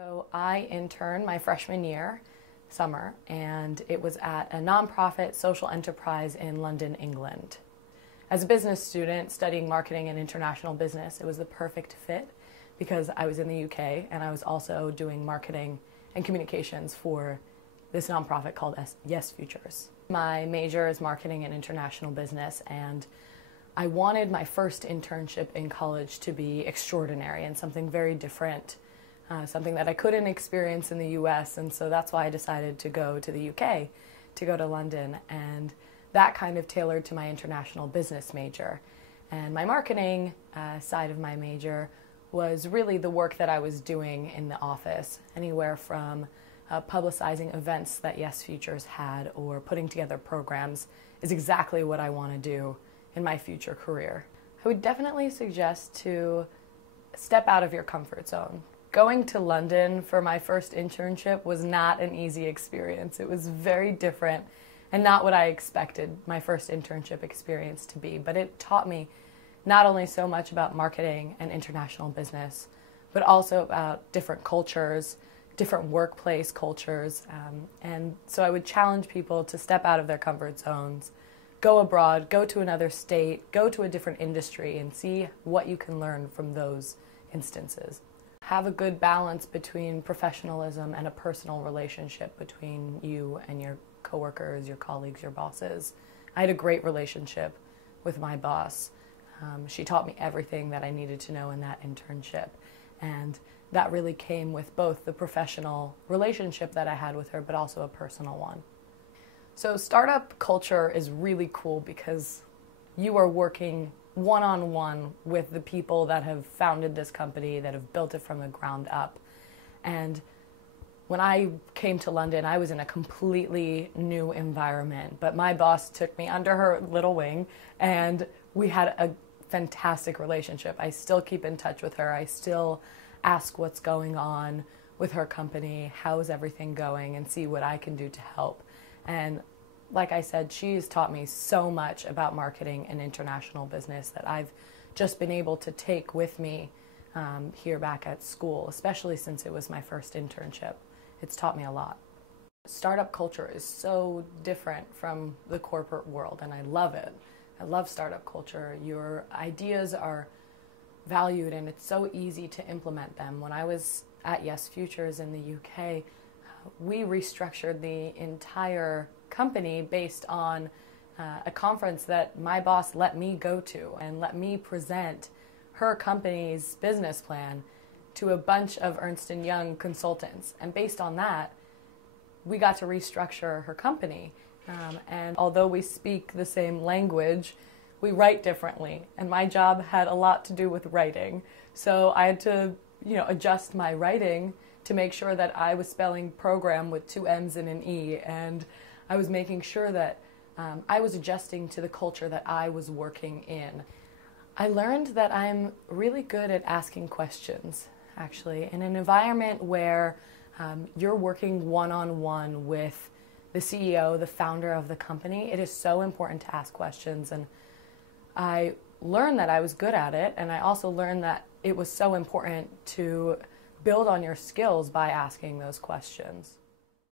So I interned my freshman year, summer, and it was at a nonprofit social enterprise in London, England. As a business student studying marketing and international business, it was the perfect fit because I was in the UK and I was also doing marketing and communications for this nonprofit called Yes Futures. My major is marketing and international business, and I wanted my first internship in college to be extraordinary and something very different, something that I couldn't experience in the US, and so that's why I decided to go to the UK, to go to London, and that kind of tailored to my international business major. And my marketing side of my major was really the work that I was doing in the office, anywhere from publicizing events that Yes Futures had or putting together programs is exactly what I want to do in my future career. I would definitely suggest to step out of your comfort zone. Going to London for my first internship was not an easy experience. It was very different and not what I expected my first internship experience to be, but it taught me not only so much about marketing and international business, but also about different cultures, different workplace cultures, and so I would challenge people to step out of their comfort zones, go abroad, go to another state, go to a different industry, and see what you can learn from those instances. Have a good balance between professionalism and a personal relationship between you and your coworkers, your colleagues, your bosses. I had a great relationship with my boss. She taught me everything that I needed to know in that internship, and that really came with both the professional relationship that I had with her, but also a personal one. So startup culture is really cool because you are working one-on-one with the people that have founded this company, that have built it from the ground up. And when I came to London, I was in a completely new environment, but my boss took me under her little wing and we had a fantastic relationship. I still keep in touch with her. I still ask what's going on with her company, how's everything going, and see what I can do to help. And like I said, she's taught me so much about marketing and international business that I've just been able to take with me here back at school, especially since it was my first internship. It's taught me a lot. Startup culture is so different from the corporate world, and I love it. I love startup culture. Your ideas are valued, and it's so easy to implement them. When I was at Yes Futures in the UK, we restructured the entire company based on a conference that my boss let me go to and let me present her company's business plan to a bunch of Ernst & Young consultants. And based on that, we got to restructure her company. And although we speak the same language, we write differently. And my job had a lot to do with writing. So I had to, adjust my writing to make sure that I was spelling program with 2 M's and an E. And I was making sure that I was adjusting to the culture that I was working in. I learned that I'm really good at asking questions, actually. In an environment where you're working one-on-one with the CEO, the founder of the company, it is so important to ask questions. And I learned that I was good at it, and I also learned that it was so important to build on your skills by asking those questions.